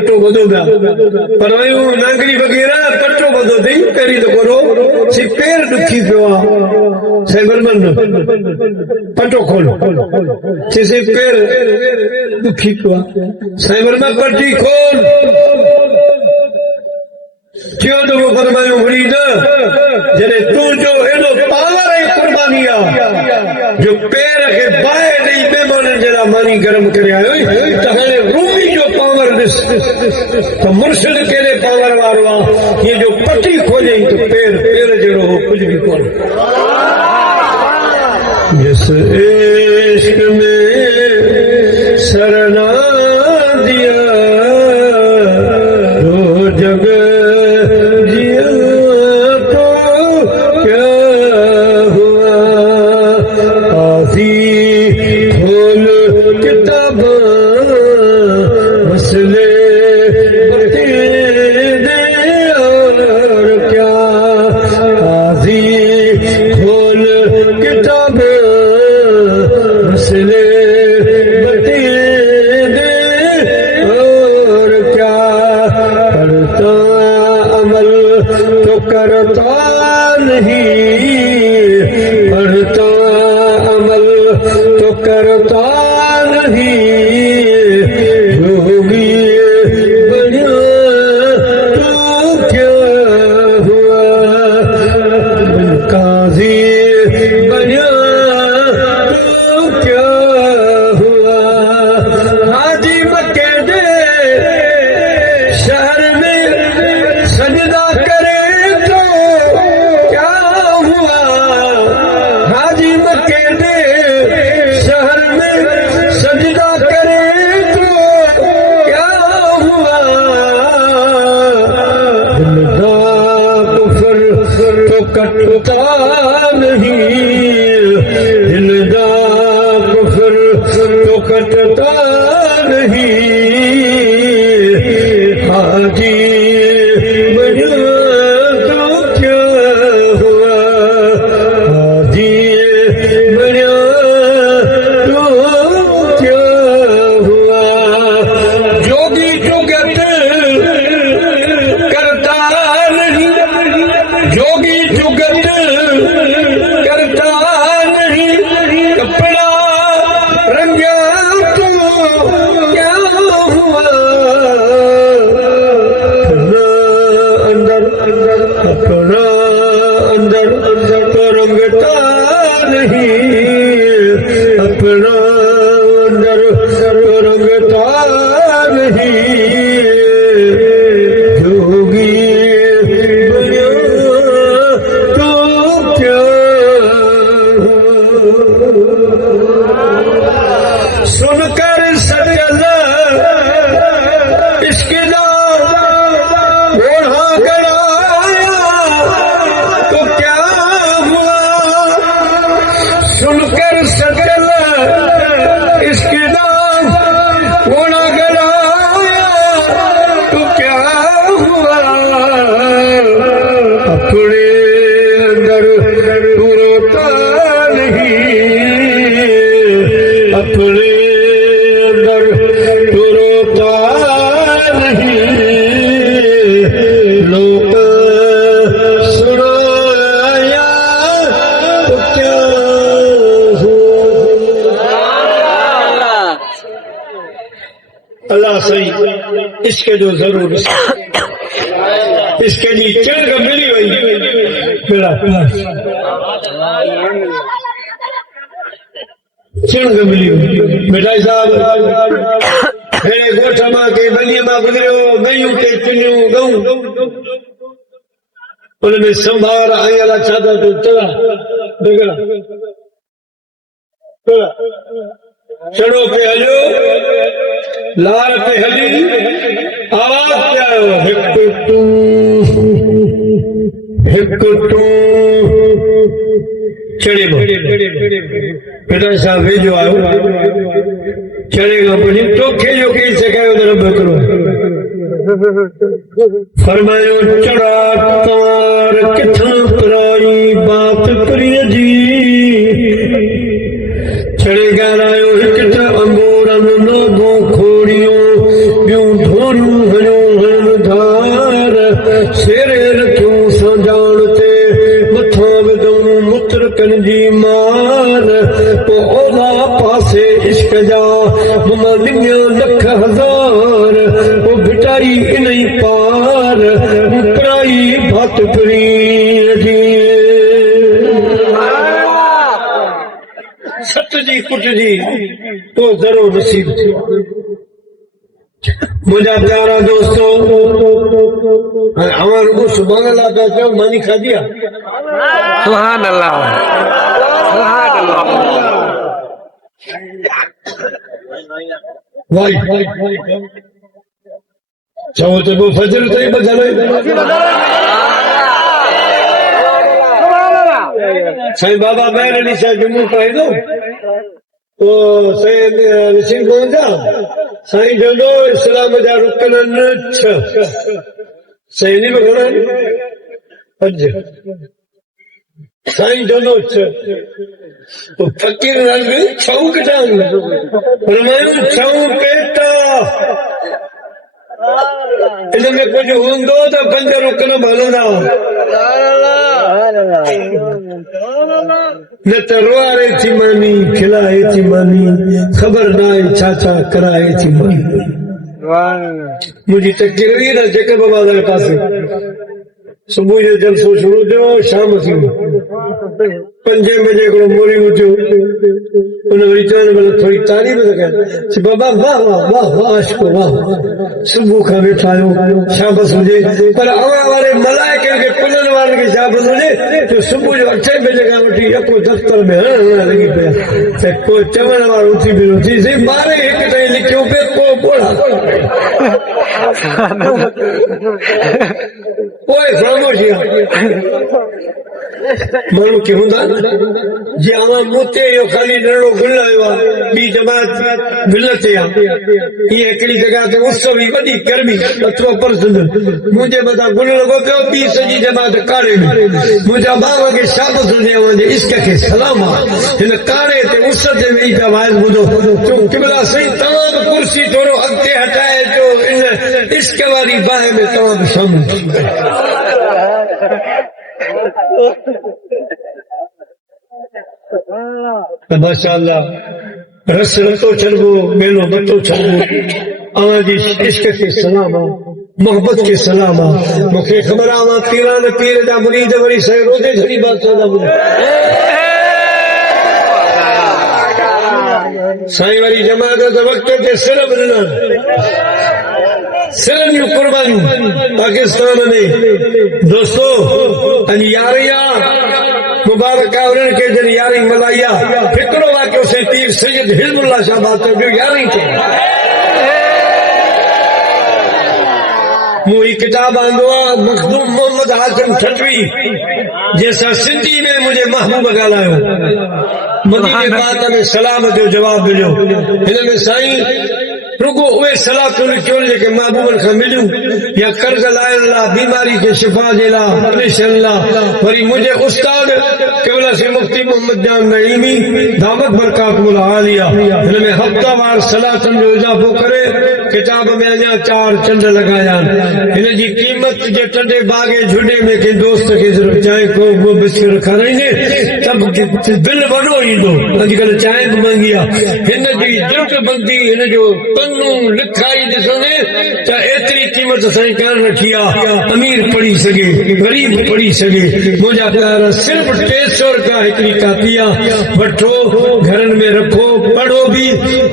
पट्टो बदो दा पर आयो नागरी वगैरह पट्टो बदो दई करी तो करो सी पैर दुखी पियो साइबरमन पट्टो खोलो से पैर दुखी पियो साइबरमन पट्टी खोल क्यों तो वो फरमायो फरीद जने तू जो एडो पावर है कुर्बानिया जो पैर के बाए नहीं बेमान जरा मानी गरम करे आयो तने रूमी जो पावर दिस तो मुर्शिद केरे पावर वारो ये जो पट्टी खोले तो पैर जड़ो हो कुछ भी कोन जिस इश्क में सरना दिया वो जग इसके जो जरूर इसके लिए चढ़ कर मिली हुई मेरा चढ़ कर मिली हुई मिठाई साहब मेरे गोठा मां के बलिया मां गुजरियो गयूं के चिनियूं गऊं उनमें संभार आई अला चादर तो चला देखा चढ़ो पे हलो लार पे हली आवाज क्या है हिक टू चढ़े पिता साहब जो आओ चढ़ेगा पड़ी तो खेलो के सकायो रब करो फरमायो चढ़ा तार किथां पराई बात प्रिय जी चढ़े गारायो हिक अंगूरन नो दो खोड़ियों ॿियूं धोरियूं जी मान ओला पासे इश्क जा मनिया लख हजार वो बिटाई नहीं पार पराई भत परी सत जी कुट जी तो जरूर नसीब थी मुझा प्यारा दोस्तों हमारे को सुभान अल्लाह का क्या मानी खा दिया सुभान अल्लाह सुभान अल्लाह भाई चाहो तो वो फजर तो ही बचा लो साईं बाबा मैंने निशा जुम्मू पाए दो तो साईं सिंह पहुंचा साईं जो इस्लाम जा रुकन साईं नहीं बगड़ा पंज साईं जो तो फकीर रंग छऊ कटांग रमायूं छऊ पेटा इनमें कुछ हूंदो तो पंज रुकन भलंदा न त रोआरे थी मानी खिलाए थी मानी खबर ना आहे छा छा कराए थी मानी मुंहिंजी तकदीर हुई न जेके बाबा जे पासे सुबुह जो जलसो शुरू थियो शाम थी 5 बजे हिकिड़ो मोरी उथियो उन वरी चवण महिल थोरी तारीफ़ त कया बाबा वाह वाह वाह वाह अशको वाह सुबुह खां वेठा आहियो शाबस हुजे पर अवा वारे मलाइकनि खे पुननि वारनि खे शाबस हुजे त सुबुह जो 8 बजे खां वठी यको दफ़्तर में हणण लॻी पिया त को चवण वारो उथी बीठो थी सी 12:01 ताईं लिखियो पियो को ॿोड़ा पोइ ख़ामोशी माण्हू के हूंदा जे अवां मूं ते इहो ख़ाली नंढड़ो गुल आयो आहे ॿी जमात गुल ते आहे हीअ हिकिड़ी जॻह ते उस हुई वॾी गर्मी अथरो परसंद मुंहिंजे मथां गुल लॻो पियो ॿी सॼी जमात कारे में मुंहिंजा ॿार खे शाबस हुजे अवांजे इश्क खे सलाम आहे हिन कारे ते उस ते वेही पिया वाइस ॿुधो चऊं किबला साईं तव्हां बि कुर्सी थोरो अॻिते हटाए अचो इन इश्क वारी बाहि में तव्हां बि शामिल थी माशाअल्लाह रस रतो छॾिबो मेलो बतो छॾिबो अवांजी इश्क खे सलाम आहे मोहब्बत खे सलाम आहे मूंखे ख़बर आहे अवां पीरान पीर जा मुरीद वरी साईं रोज़े घणी बादशाह जा मुरीद साईं वरी जमात जे वक़्त ते सिर बि ॾिना सिरनि जूं कुर्बानियूं पाकिस्तान में दोस्तो अॼु यारहीं आहे मुबारक आहे उन्हनि खे जॾहिं यारहीं मल्हाई आहे हिकिड़ो वाक़ियो साईं पीर सैयद हिज़्बुल्लाह शाहबाद जो यारहीं थियो मूं ही किताब आंदो आहे मखदूम मोहम्मद हाशिम ठटवी जंहिंसां सिंधी में मुंहिंजे महबूब ॻाल्हायो मदीने पाक में सलाम जो जवाब मिलियो हिन में साईं रुगो उहे सलातूं लिखियूं जेके महबूबनि खां मिलियूं या कर्ज़ लाइण लाइ बीमारी खे शिफ़ा जे लाइ ऑपरेशन लाइ वरी मुंहिंजे उस्ताद क़िबला से मुफ्ती मोहम्मद जान नईमी दामत बरकातुल आलिया हिन में हफ़्तावार सलातुनि जो इज़ाफ़ो करे किताब में अञा 4 चंड लॻाया हिन जी क़ीमत जे टंडे बागे झुॾे में कंहिं दोस्त खे सिर्फ़ चांहि को बिस्किट खाराईंदे त बिल वॾो ईंदो अॼुकल्ह चांहि बि महांगी आहे हिन जी जल्दबंदी हिन जो लिखाई ॾिसंदे त एतिरी क़ीमत साईं कान रखी आहे अमीर पढ़ी सघे गरीब पढ़ी सघे मुंहिंजा प्यार सिर्फ़ 300 रुपया हिकिड़ी कापी आहे वठो घरनि में रखो पढ़ो बि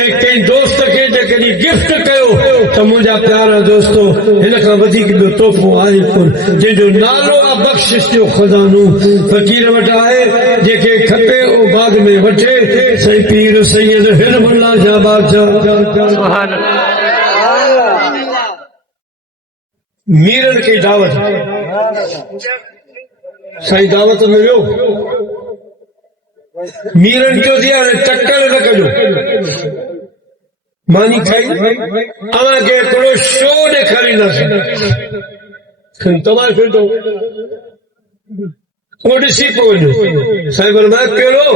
ऐं कंहिं दोस्त खे जेकॾहिं गिफ्ट कयो त मुंहिंजा प्यारा दोस्तो हिन खां वधीक ॿियो तोहफ़ो आहे कोन जंहिंजो नालो आहे बख़्शिश जो खज़ानो फ़क़ीर वटि आहे जेके खपे उहो बाग़ में वठे साईं पीर सैयद हिज़्बुल्लाह शाहबाद मीरनि खे दावत साईं दावत में वियो मीरनि चयो थी हाणे टकल न कजो मानी खाई अवां खे हिकिड़ो शो ॾेखारींदासीं तमाशो तो उहो ॾिसी पोइ वञो साईं फरमायो कहिड़ो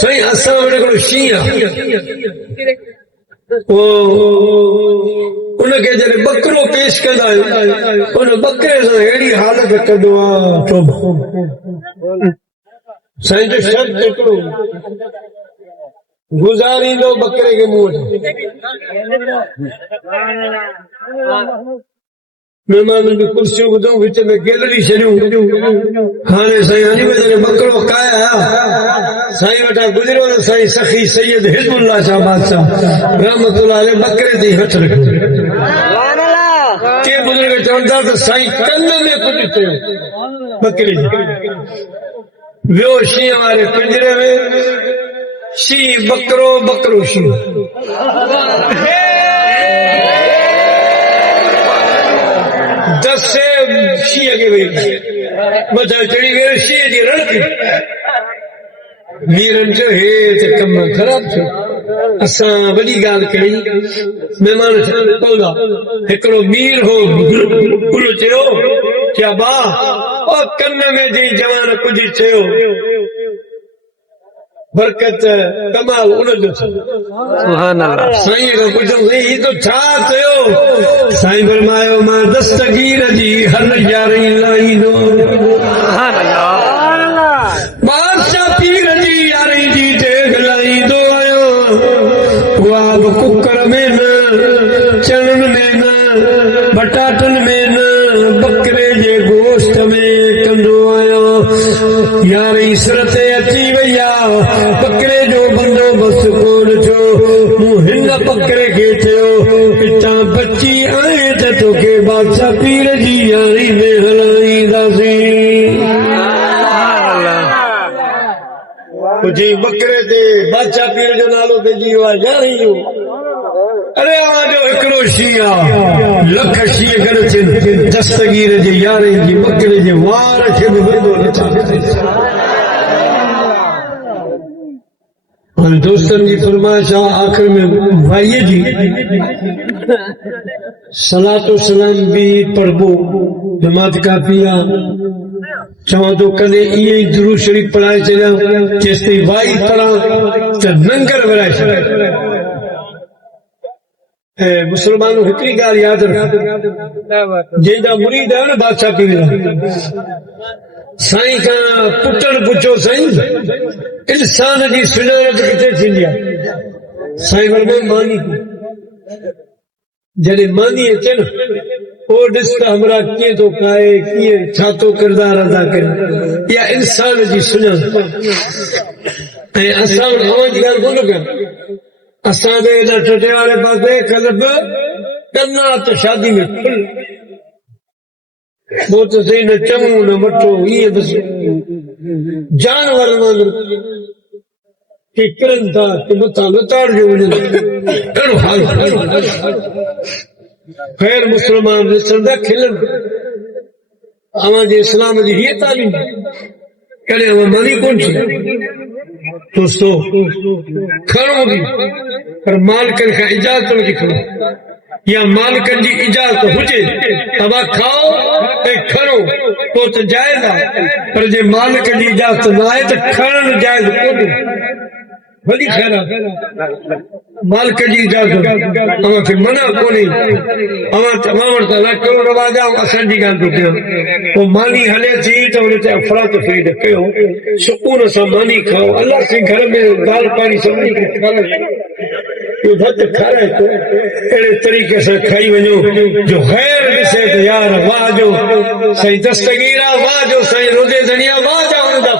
साईं असां वटि हिकिड़ो शींहुं आहे उनखे जॾहिं ॿकरो पेश कंदा आहियूं उन ॿकरे सां अहिड़ी हालत कंदो आहे साईं जो शर्त हिकिड़ो गुज़ारींदो बकरे के मुंह महिमाननि जी कुर्सियूं ॿुधूं विच में गैलरी छॾियूं हाणे साईं हली वञे बकरो काया साईं वटां गुज़रियो त साईं सखी सैयद हिज़बुल्लाह शाह बादशाह रहमतुल्लाह अलैह बकरे ते हथ रखियो के बुज़ुर्ग चवनि था त साईं कन में कुझु चयो बकरे वियो शींहं वारे पिंजरे में शींहं बकरो बकरो शींहं दसे शींहं खे वेही मथां चढ़ी वियो शींहं जी रड़क मीरनि चयो हे त कम ख़राब थियो असां वॾी ॻाल्हि कई महिमान पवंदा हिकिड़ो मीर हो गुल चयो क्या बा कन में जी जवान कुझु चयो बरकत कमाल उनजो साईं खां पुछो साईं ही तो छा चयो साईं फरमायो मां दस्तगीर जी हर यारी लाईंदो बादशाह पीर जी यारी जी देख लाईंदो आयो उहा बि कुकर में न चणनि में न बटाटनि में न बकरे जे गोश्त में कंदो आयो यारी सिर ते अची वई आहे बकरे जो बंदोबस्त कोन थियो मूं हिन बकरे खे चयो हितां बची आए त तोखे बादशाह पीर जी यारी में हलाईंदासीं जी बकरे ते बादशाह पीर जो नालो पइजी वियो आहे यारी जो अरे जो हिकिड़ो शींहं आहे लख शींहं गॾु थियनि दस्तगीर जे यारे जी बकरे जे वार खे बि वेंदो नथा दोस्तनि जी फरमाइश आहे आख़िर में भाईअ जी सलातो सलाम बि पढ़बो जमात काफ़ी आहे चवां थो कॾहिं ईअं ई दुरूद शरीफ़ पढ़ाए छॾियां जेसिताईं वाई पढ़ां त लंगर विराए छॾियां ऐं मुस्लमानों हिकिड़ी ॻाल्हि यादि रख जंहिंजा मुरीद आहिनि न बादशाह पीर साईं खां पुटनि पुछियो साईं इंसान जी सुञाणप किथे थींदी आहे साईं फरमायो मानी जॾहिं मानी अचे न पोइ ॾिस त हमरा कीअं थो खाए कीअं छा थो किरदार अदा करे इहा इंसान जी सुञाणप ऐं असां अवां जी ॻाल्हि कोन कयूं असां जे हेॾा टटे वारे पासे कल्ह बि कन्ना त शादी में पोइ त सही न चङो न मटो ईअं बसि जानवर वांगुरु के किरनि था के मथां लताड़ियो वञनि अहिड़ो हाल ख़ैर मुस्लमान ॾिसंदा खिलनि अवां जे इस्लाम जी हीअ तालीम कॾहिं अवां मानी कोन थी दोस्तो खणो बि पर मालिकनि खां इजाज़त वठी खणो या मालिकनि जी इजाज़त हुजे तव्हां खाओ ऐं खणो पोइ त जाइज़ आहे पर जे मालिक जी इजाज़त न आहे त खणणु जाइज़ कोन्हे वॾी ख़ैर आहे मालिक जी इजाज़त अव्हां खे मना कोन्हे अव्हां वटि त कहिड़ो रवाज आहे असांजी ॻाल्हि थो कयां पोइ मानी हले थी त हुन ते अफ़रा तफ़री न कयो सुकून सां मानी खाओ अलाह जे घर में दाल पाणी सभिनी खे खाराए थो अहिड़े तरीक़े सां खाई वञो जो ख़ैर ॾिसे त यार वाह जो साईं दस्तगीर आहे वाह जो साईं रोज़े धनिया वाह जा हुन जा